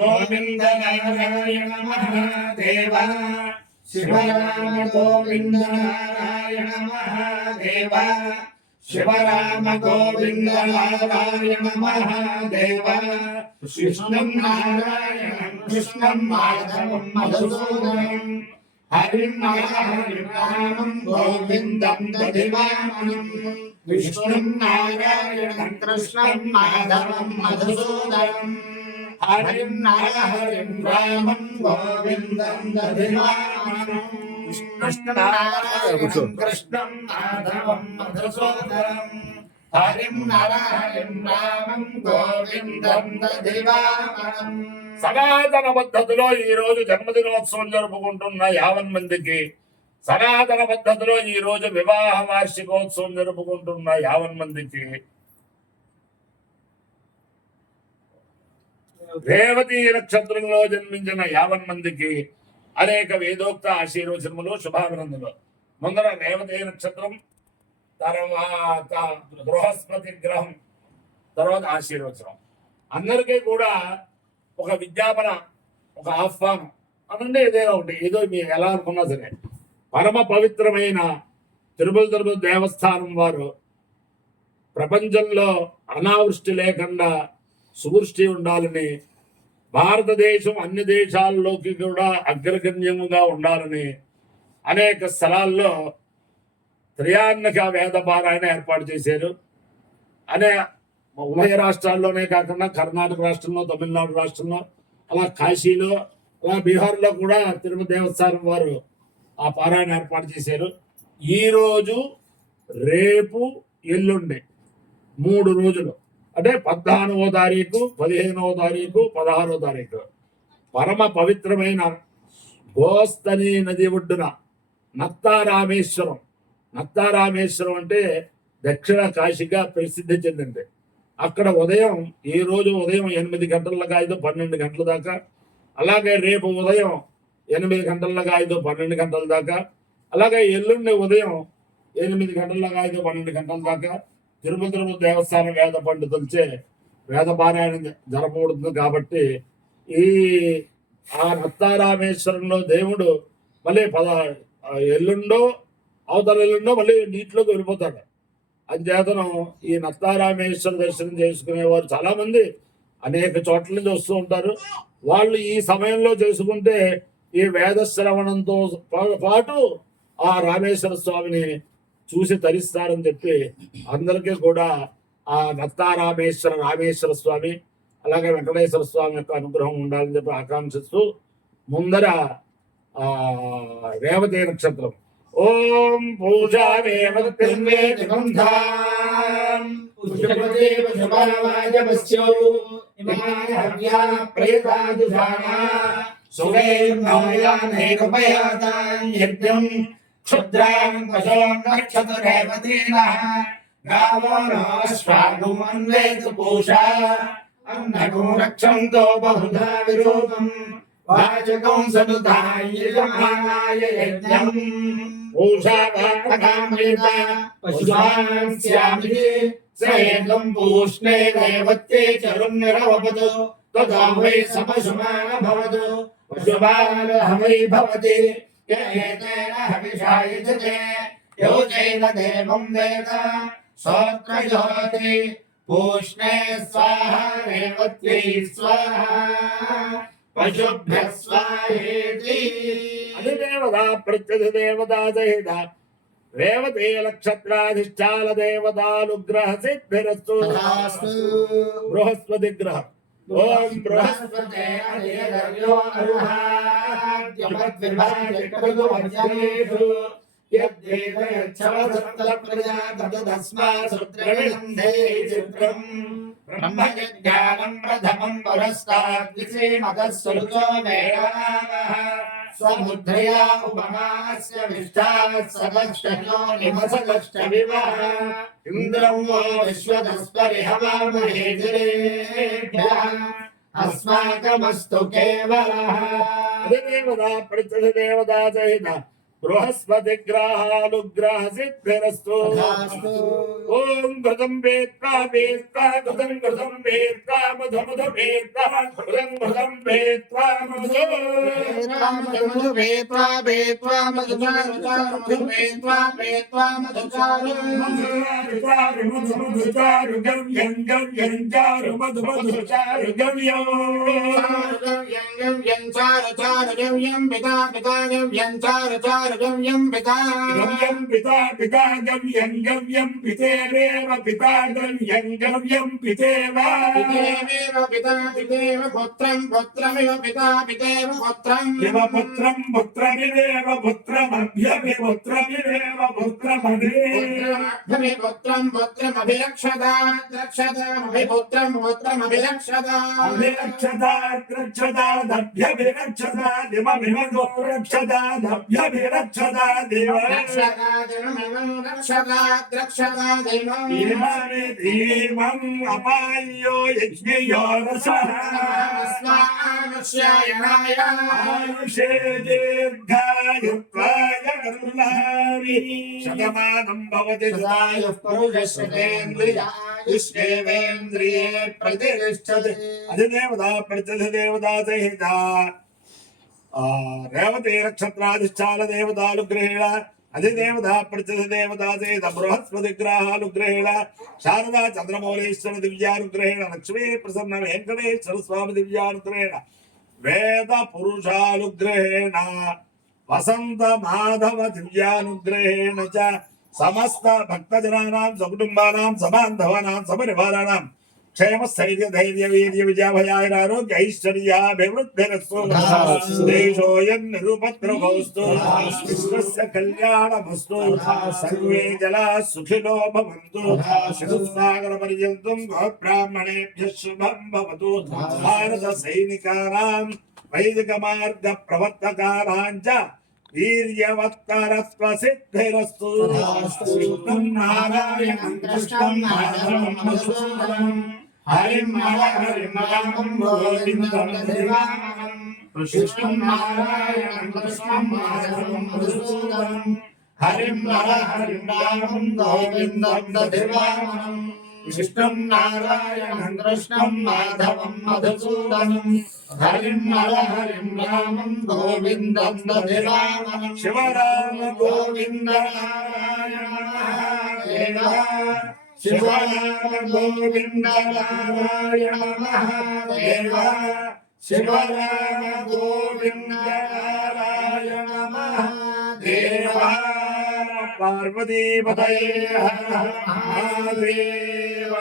गोविंद नारायण महादेव शिव राम गोविंद नारायण महादेव शिव राम गोविंद नारायण महादेव विष्णु नारायण कृष्ण माधव मधुसूदनम् हरिं नारायणं गोविन्दं दधिवामनं विष्णुं नारायणं कृष्णं माधवं मधुसूदनं हरिं नारायणं रामं गोविन्दं दधिवामनं विष्णुं नारायणं कृष्णं माधवं मधुसूदनं हरिं नारायणं रामं गोविन्दं दधिवामनं సనాతన పద్ధతిలో ఈ రోజు జన్మదినోత్సవం జరుపుకుంటున్న 50 మందికి, సనాతన పద్ధతిలో ఈ రోజు వివాహ వార్షికోత్సవం జరుపుకుంటున్న 50 మందికి, రేవతి నక్షత్రంలో జన్మించిన 50 మందికి అనేక వేదోక్త ఆశీర్వచనములు శుభాభినందనలు. ముందర రేవతి నక్షత్రం, తర్వాత బృహస్పతి గ్రహం, తర్వాత ఆశీర్వచనం. అందరికీ కూడా ఒక విజ్ఞాపన, ఒక ఆహ్వానం అనండి, ఏదైనా ఉంటే ఏదో మీరు ఎలా అనుకున్నా సరే, పరమ పవిత్రమైన తిరుమల దేవస్థానం వారు ప్రపంచంలో అనావృష్టి లేకుండా సువృష్టి ఉండాలని, భారతదేశం అన్ని దేశాల్లోకి కూడా అగ్రగణ్యముగా ఉండాలని అనేక స్థలాల్లో త్రయాన్నక వేద పారాయణ ఏర్పాటు చేశారు. అనే ఉభయ రాష్ట్రాల్లోనే కాకుండా కర్ణాటక రాష్ట్రంలో, తమిళనాడు రాష్ట్రంలో, అలా కాశీలో, అలా బీహార్లో కూడా తిరుమల దేవస్థానం వారు ఆ పారాయణ ఏర్పాటు చేశారు. ఈరోజు, రేపు, ఎల్లుండి 3 రోజులు, అంటే 14వ తారీఖు, 15వ తారీఖు, 16వ తారీఖు పరమ పవిత్రమైన గోస్తని నది ఒడ్డున నత్తారామేశ్వరం. నత్తారామేశ్వరం అంటే దక్షిణ కాశీగా ప్రసిద్ధి చెందింది. అక్కడ ఈ రోజు ఉదయం 8 గంటలకు 12 గంటల దాకా, అలాగే రేపు ఉదయం 8 గంటలకు 12 గంటల దాకా, అలాగే ఎల్లుండి ఉదయం 8 గంటలకు 12 గంటల దాకా తిరుపతి దేవస్థానం వేద పండితులచే వేద పారాయణం జరపబడుతుంది. కాబట్టి ఆ నత్తారామేశ్వరంలో దేవుడు మళ్ళీ ఎల్లుండో అవతల ఎల్లుండో మళ్ళీ నీటిలోకి వెళ్ళిపోతాడు. అంచేతనం ఈ నత్తారామేశ్వర దర్శనం చేసుకునేవారు చాలా మంది అనేక చోట్ల నుంచి వస్తూ ఉంటారు. వాళ్ళు ఈ సమయంలో చేసుకుంటే ఈ వేద శ్రవణంతో పాటు ఆ రామేశ్వర స్వామిని చూసి తరిస్తారని చెప్పి అందరికీ కూడా ఆ రామేశ్వర స్వామి అలాగే వెంకటేశ్వర స్వామి యొక్క అనుగ్రహం ఉండాలని చెప్పి ఆకాంక్షిస్తూ ముందర రేవతి నక్షత్రం ఓం పూజా क्षुद्रां पशून् रक्षतु रेवतीनः गावो नोऽश्वागुमन्वेतु पूषा अन्नगो रक्षन्तो बहुधा विरूपम् वाचकं सनुताय यजमानाय यज्ञम् पूषा भागकामयिता पशुमान् स्यामिति स एकं पूष्णे रेवत्यै चरुन्निरवपतु ततो वै समशुमान् भवतु पशुमानहवै भवति एतेन हविषा युजते योजेन देवं वेद सोऽत्रयोति पूष्णे स्वाहा रेवत्यै स्वाहा पशुभ्यः स्वाहेति अधिदेवता प्रत्यधिदेवता सहिता रेवती नक्षत्राधिष्ठान देवतानुग्रह सिद्धिरस्तु बृहस्पति ग्रह ओम बृहस्पते अधिदेव्यो अरुहाद्यमद्विभाजकरुवज्रेषु यद्देवयच्छवसप्तप्रजा तदस्मात्सूत्रविन्दे चित्रम् ब्रह्मज्ञानं प्रथमं पुरस्ताद्विषेमतः सुरुचो वेदाः समुद्रया उपमास्य विष्टाः सदष्टयो निमसदष्टविवः इन्द्रं वो विश्वतस्परिहवामहे गिरेभ्यः अस्माकमस्तु केवलः अधिदेवता प्रत्यधिदेवता सहिता బృహస్పతి గ్రహాలుగ్రహ సిద్ధిరస్తు ఓం ఘృతం వేత్తా వేత్తా ఘృతం ఘృతం వేత్తా మధు మధు వేత్తా ఘృతం ఘృతం వేత్తా మధు మధు వేత్వా వేత్వా మధు చారు వేత్వా వేత్వా మధు చారు చారు మధు మధు చారు గవ్యం గవ్యం చారు మధు మధు చారు గవ్యం గవ్యం చారు చారు గవ్యం పితా పితా గవ్యం చారు చారు గవ్యం పితా గవ్యం పితా పితా గవ్యం గవ్యం పితేవేవ పితా గవ్యం గవ్యం పితేవ పితేవేవ పితా పితేవ పుత్రం పుత్రమివ పితా పితేవ పుత్రం ఇవ పుత్రం పుత్రమిదేవ పుత్రమభ్యమి పుత్రమిదేవ పుత్రమదే పుత్రం పుత్రమభిరక్షదా రక్షదామభిపుత్రం పుత్రమభిరక్షదా అభిరక్షదా రక్షదా దభ్యభిరక్షదా దిమభిమదో రక్షదా దభ్యభిరక్షదా దేవ రక్షదా జనమిమం రక్షదా రక్షదా దైవం ఇమాని దీమం అపాయ్యో యజ్ఞయో రసః స్వామస్యాయనాయ ఆయుషే దీర్ఘాయుత్వాయ కరుణామి శతమానం భవతి సదాయుః పురుషశ్చేంద్రియాయుష్యేవేంద్రియే ప్రతిష్టతి అధిదేవత ప్రతిదేవతా సహిత రేవతి నక్షత్రాధిష్టాన దేవతాలు గ్రహేణ అధిదేవత ప్రతిదేవతా సహిత బృహస్పతి గ్రహాలుగ్రహేణ శారదా చంద్రమౌళీశ్వర దివ్యానుగ్రహేణ లక్ష్మీ ప్రసన్న వెంకటేశ్వర స్వామి దివ్యానుగ్రహేణ వేద పురుషానుగ్రహేణ వసంత మాధవ దివ్యానుగ్రహేణ చ సమస్త భక్తజనానాం సకుటుంబానాం సబాంధవానాం సపరివారాణం క్షేమ స్థైర్య ధైర్య వీర్య విజయాభయాయ ఆరోగ్య ఐశ్వర్యాభివృద్ధిరస్తు దేశోయం నిరుపద్రవస్తు విశ్వస్య కళ్యాణమస్తు సర్వే జలా సుఖినో భవంతు చతుస్సాగర పర్యంతం గోబ్రాహ్మణేభ్యః శుభం భవతు భారత సైనికానాం వైదిక మార్గ ప్రవర్తకానాం చ వీర్యవత్తరత్వ సిద్ధిరస్తు కృష్ణం నారాయణం కృష్ణం మాధవం మధుసూదనం హరిం హరిం రామం గోవిందం దేవామహం కృష్ణం నారాయణం కృష్ణం మాధవం మధుసూదనం హరిం హరిం రామం గోవిందం దేవామహం కృష్ణం నారాయణం కృష్ణం మాధవం మధుసూదనం హరిం హరిం రామం గోవిందం దధిరామం శివరామ గోవింద నారాయణ మహాదేవ శివరామ గోవింద నారాయణ మహాదేవ శివరామ గోవింద నారాయణ మహాదేవ పార్వతీపతయే హర మహాదేవ